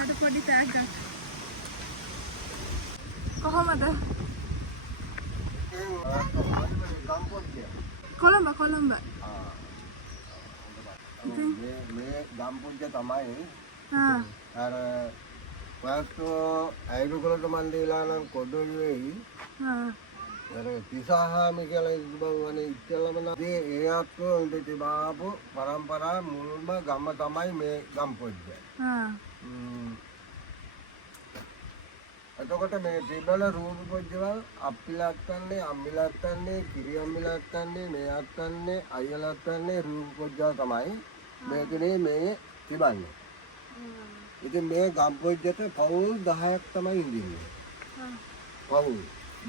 අර පොඩි ටැග් එකක්. කොහමද? කොළඹ. මේ ගම්පුජ්ජ තමයි. ආ. අර වාස්තු අයිඩුකලට මන්දේලා නම් කොඩොළු වෙයි. ආ. අර තිසහාමි කියලා ඉබවනේ ඉච්චලම නදී ඒ අත්ෝ ඉඳි බාපු පරම්පරා මුල්ම ගම තමයි මේ ගම්පුජ්ජ. ආ. එතකොට මේ තිබල රූප පොජ්ජවල් අප්පිලත්තන්නේ අම්මිලත්තන්නේ කිරි අම්මිලත්තන්නේ මේ අත්තන්නේ අයියලත්තන්නේ රූප පොජ්ජවල් තමයි මේකනේ මේ තිබන්නේ. ඉතින් මේ ගම්පොජ්ජට පවුල් 10ක් තමයි ඉඳින්නේ. පවුල්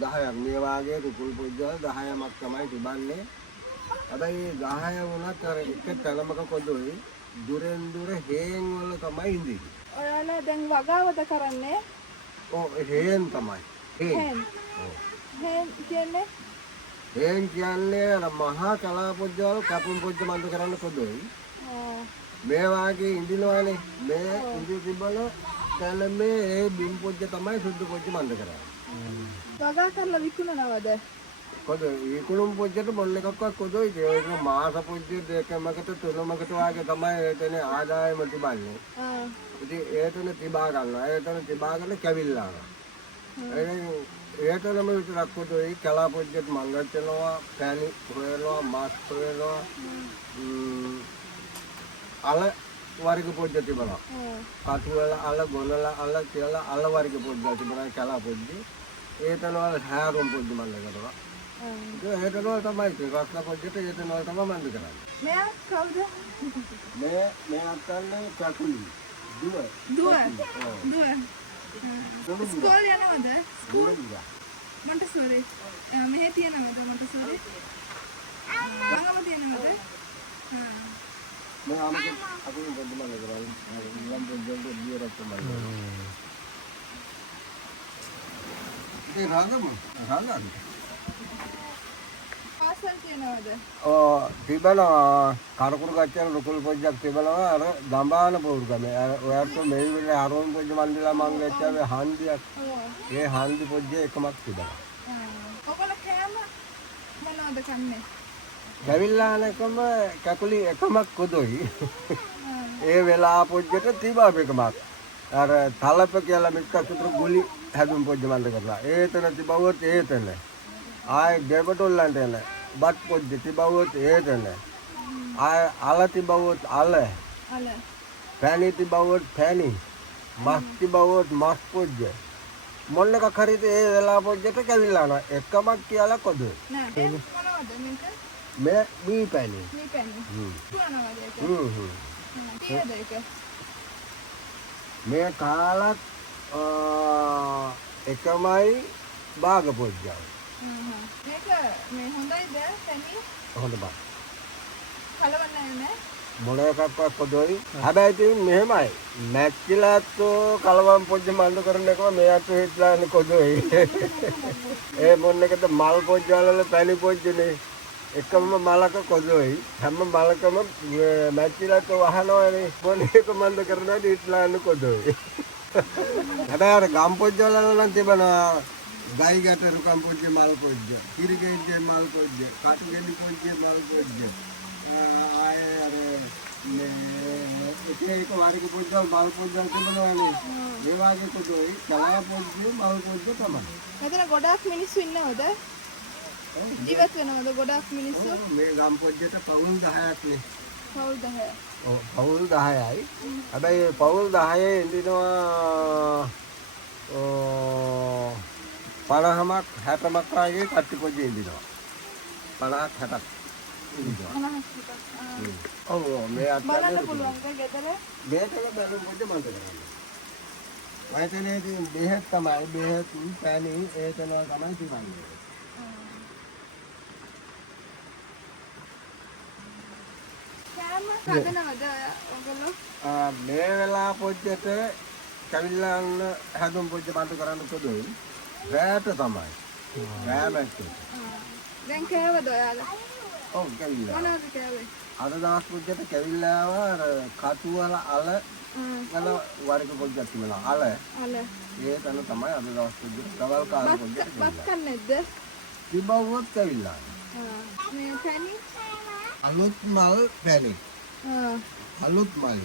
10ක් මේ වාගේ රුකුල් පොජ්ජවල් 10ක් තමයි තිබන්නේ. හැබැයි 10 වුණත් අර එක තැනමක කොදුයි දුරෙන් දුර හේන් වල තමයි ඉඳින්නේ. ඔයාලා දැන් වගාවද කරන්නේ? ඔව් හේන් තමයි. හේන්. හේන් කියන්නේ? හේන් කියන්නේ අර මහා කලාපොජ්ජවල කපුම් පොජ්ජ මන්ද කරන්න කොදුයි. මේ වාගේ ඉඳිනවානේ. මේ ඉඳි තිබල කැලමේ ඒ බිම් පොජ්ජ තමයි සුද්ධ පොජ්ජ මන්ද කරන්නේ. වගා කරලා විකුණනවද? කොදුයි විකුණුම් පොජ්ජට මොල් එකක්වත් කොදුයි ඒක මාස පොජ්ජ දෙකමකට තුනමකට වාගේ තමයි එතන ආදායම තිබන්නේ. ඉතින් ඒතන තිබා ගන්නවා. ඒතන තිබාගෙන කැවිල්ලා යනවා. ඒතනම විතරක් කොටුයි කලා පොජ්ජත් මංගච්චනවා, පැණි හොයනවා, මාස් හොයනවා. අල වර්ග පොජ්ජ තිබනවා. කටු වල අල, ගොනල අල කියලා අල වර්ග පොජ්ජ තිබුණා කලා පොජ්ජ. ඒතන වල හැරුම් පොජ්ජ මංග කරනවා. ඒතන වල තමයි රත්න පොජ්ජට ඒතන වල තමයි මංග කරන්නේ. මෙයා කවුද? මේ අත්තන්නේ කකුලි. දුව. ස්කෝල් යනවද? ස්කෝල් මොන්ටසෝරි. මෙහෙ තියනවද මොන්ටසෝරි? ළඟම තියනවද? मैं आम aku बंदमा लग रहा है हम जल्दी दिए रखते हैं ये रागम පාසල් තියනවද? තිබෙනවා කරකුරු ගච්ඡන රුකුල් පොජ්ජක් තිබෙනවා අර ගම්බාන පොරුගම ඔයාට මේ විදිහේ ආරෝහණ පොජ්ජ මන්දිලා මං ගච්ඡාවේ හන්දියක් ඒ හන්දි පොජ්ජ එකමක් තිබෙනවා. ඔයගොල්ලෝ කෑම මොනවද කන්නේ? ගවිල්ලානකම කකුලි එකමක් කොදොයි. ඒ වෙලා පොජ්ජට තිබා එකමක්. අර තලප කියලා මිත්කසුතු ගුලි හැදුම් පොජ්ජ මන්ද කරලා. ඒතන තිබවුවොත් ඒතන. ආය දෙබටොල්ලන්ට එන බත් පොජ්ජ තිබවුවොත් ඒතන. ආය අල තිබවුවොත් අල. පැණි තිබවුවොත් පැණි. මස් තිබවුවොත් මස් පොජ්ජ. මොන්න එකක් හරියට ඒ වෙලා පොජ්ජට කැවිල්ලානවා. එකමක් කියලා කොදොයි. නෑ මොනවද මේක? मैं मी पहनी मैं कालत එකමයි බාග පොජ්ජා. මේක මේ හොඳයිද තැනි? හොඳ බා. කලවන්නේ නැහැ. මොන එකක්වත් පොදොයි. හැබැයි ඉතින් මෙහෙමයි. මැක්කිලාත් කලවම් පොජ්ජ මන්ද කරන එකම මෙයාට හිටලානේ කොදොයි. ඒ මොන එකද මල් පොජ්ජ වල පැණි පොජ්ජනේ. එකම මලක කොදොයි හැම මලකම මැච්චිලට වහනවනේ මොන එක මන්ද කරනවා ඉట్ලාන්න කොදොයි. හැබැයි අර ගම් පොජ්ජ වල නම් තිබෙනවා ගයි ගැට රුකම් පොජ්ජ මල් පොජ්ජ, කිරි ගෙඩිය මල් පොජ්ජ, කටු ගෙඩි පොජ්ජ මල් පොජ්ජ. ආය අර මේ ඒක වාරික පොජ්ජ මල් පොජ්ජ තිබෙනවානේ. ඒ වාගේ කොදොයි කලා පොජ්ජ මල් පොජ්ජ තමයි. මෙතන ගොඩාක් මිනිස්සු ඉන්නවද? ජීවත් වෙනවද ගොඩාක් මිනිස්සු? මේ ගම් පොජ්ජට පවුල් 10ක් නේ. පවුල් 10. ඔව් පවුල් 10යි. හැබැයි පවුල් 10 ඉඳිනවා 50ක් 60ක් වගේ කට්ටි පොජ්ජ ඉඳිනවා. 50ක් 60ක් ඉඳිනවා. ඔව් මේ බලන්න පුළුවන් ගෙදර. මේකේ බැලු පොජ්ජ මන්ද කරන්නේ. වයිතනේදී බෙහෙත් තමයි බෙහෙත් පැණි ඒකනවා තමයි තිබන්නේ. හදනවද ඔයගොල්ලෝ? මේ වෙලා පොජ්ජට කැවිල්ලන්න හැදුම් පොජ්ජ බඳ කරන්න කොදොයි රැට තමයි. රැමැට්. දැන් කෑවද ඔයාලා? ඔව් කැවිල්ලා. මොනවද කෑවේ? අද දවස් පොජ්ජට කැවිල්ලාව අර කතු වල අල අල වරික පොඩ්ඩක් තිබුණා. අල අල. ඒ තන තමයි අද දවස්වල දවල් කාලේ පොඩ්ඩක් බත් කන්නේ නැද්ද? තිබවුවත් ඇවිල්ලා. මේ පැණි අලුත් මල් පැණි. ආ. අලුත් මල්.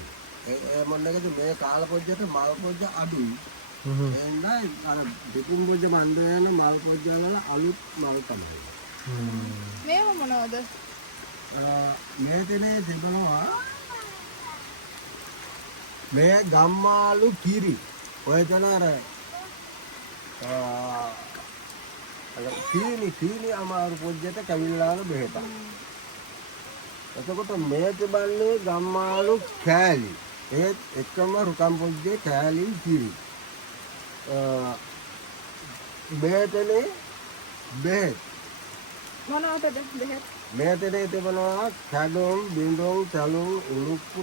ඒ මොන්නකද මේ කාල පොඩ්ඩට මල් පොඩ්ඩ අඩුයි. එහෙනම් අර දෙතුන් පොඩ්ඩ මන්ද යන මල් පොඩ්ඩ වල අලුත් මල් තමයි. මේව මොනවද? මේ දිනේ තිබෙනවා මේ ගම්මාලු කිරි. ඔය තන අර තීනි අමාරු පොඩ්ඩට කවිල්ලාන බෙහෙතක්. එතකොට මේ තිබන්නේ ගම්මාලු කෑලි. ඒත් එකම රුකම් පොඩ්ඩේ කෑලි කිරි. මේතනේ බෙහෙත්. මොනවටද බෙහෙත්? මේතනේ තිබෙනවා කැඩොම්, බින්දොම්, තලුම්, උලුප්පු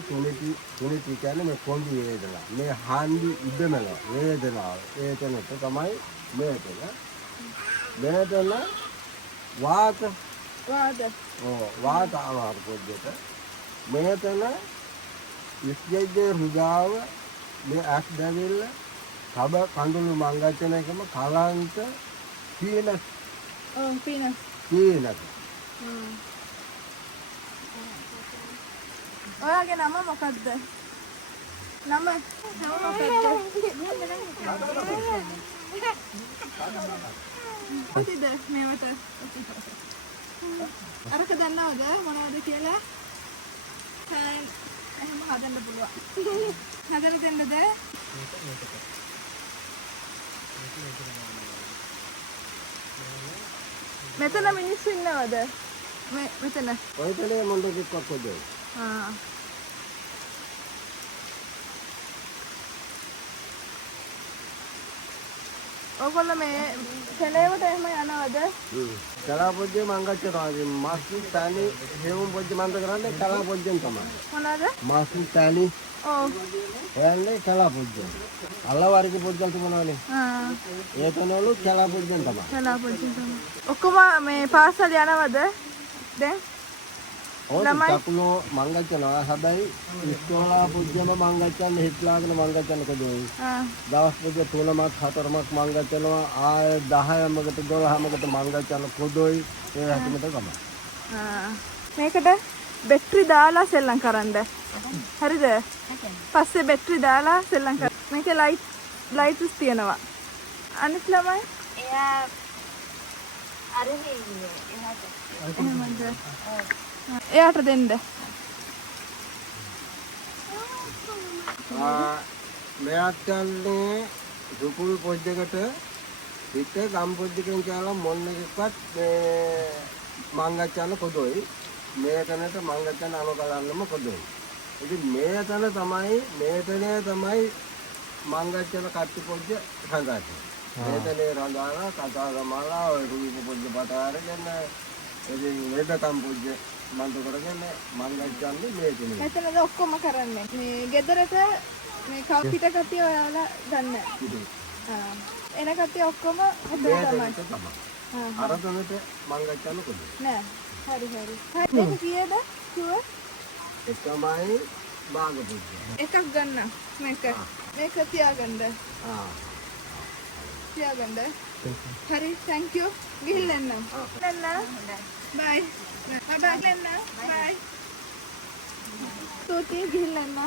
තුනිති කියන්නේ මේ කොන්දි වේදනා. මේ හාන්දි ඉදමල වේදනාව. ඒතනට තමයි මේතන. මේතන වාත ආහාර පොඩ්ඩට. මේතන ඉස්ජෙජ්ජේ රුදාව මේ ඇස් දැවිල්ල කබ කඳුළු මංගච්ඡන එකම කලන්ත පීනස්. පීනස්. ඔයාගේ නම මොකද්ද? නම මොකද්ද? කොතිද මේවට? අරක දන්නවද මොනවද කියලා? එහෙම හදන්න පුළුවන්. හදලා දෙන්නද? මෙතන මිනිස්සු ඉන්නවද? මෙතන. ඔය තලේ මොන්දෙක් කොක්කොද? ආ. ඔයගොල්ලෝ මේ සැලේවට එහෙම යනවද? කලා පොජ්ජේ මංගච්ඡනවා. මාස්ටි තනි හේවුම් පොජ්ජේ මන්ද කරන්නේ කලා පොජ්ජෙන් තමයි. මොනවාද? මාස්ටි තනි. ඔව්. එන්නේ කලා පොජ්ජේ. අල්ලවරික පොජ්ජල් තිබුණානේ. ආ. ඒකනවලු කලා පොජ්ජෙන් තමයි. කලා පොජ්ජෙන් තමයි. ඔක්කොම මේ පාසල් යනවද? දැන් ඕක කකුලෝ මංගච්ඡනවා. හැබැයි ඉස්කෝලා පොජ්ජේම මංගච්ඡන්න හිටලාගෙන මංගච්ඡන්න කදෝයි. දවස් පොජ්ජ 3මක් 4මක් මංගච්ඡනවා. ආය 10මකට 12මකට මංගච්ඡන්න කොදෝයි. ඒ හැටමත තමයි. මේකට බැටරි දාලා සෙල්ලම් කරන්න. හරිද? පස්සේ බැටරි දාලා සෙල්ලම් කරන්න. මේකේ ලයිට්ස් තියෙනවා. අනිත් ළමයි එයා අරනේ ඉන්නේ එහාට. එහෙමද? එයාට දෙන්න. මෙයාට යන්නේ දුකුල් පොජ්ජකට පිට ගම් පොජ්ජකින් කියලා මොන්න එකක්වත් මේ මංගච්ඡන්න කොදොයි. මේකනට මංගච්ඡන්න අනුකලන්නම කොදොයි. ඉතින් මේතන තමයි මංගච්ඡන්න කට්ටි පොජ්ජ හංගන්නේ. මේතනේ රඳාලා කතා ගමලා ඔය රුවිප පොජ්ජ පට අරගෙන ඉතින් වේදකම් පොජ්ජ මන්ද කරගෙන මංගච්ඡන්නේ මේකනේ. මෙතනද ඔක්කොම කරන්නේ. මේ ගෙදරට මේ පිට කට්ටිය ඔයාලා ගන්න. එන කට්ටිය ඔක්කොම මෙතන තමයි. අර තැනට මංගච්ඡන්න කොහොමද? නෑ. හරි. මේක කීයද? කිව්ව? ඒ තමයි බාග පොජ්ජ. එකක් ගන්න. මේක තියාගන්න. තියාගන්න. හරි, thank you. ගිහින් එන්න. bye. බයි. බයි. ස්තුතියි ගිහින් එන්න.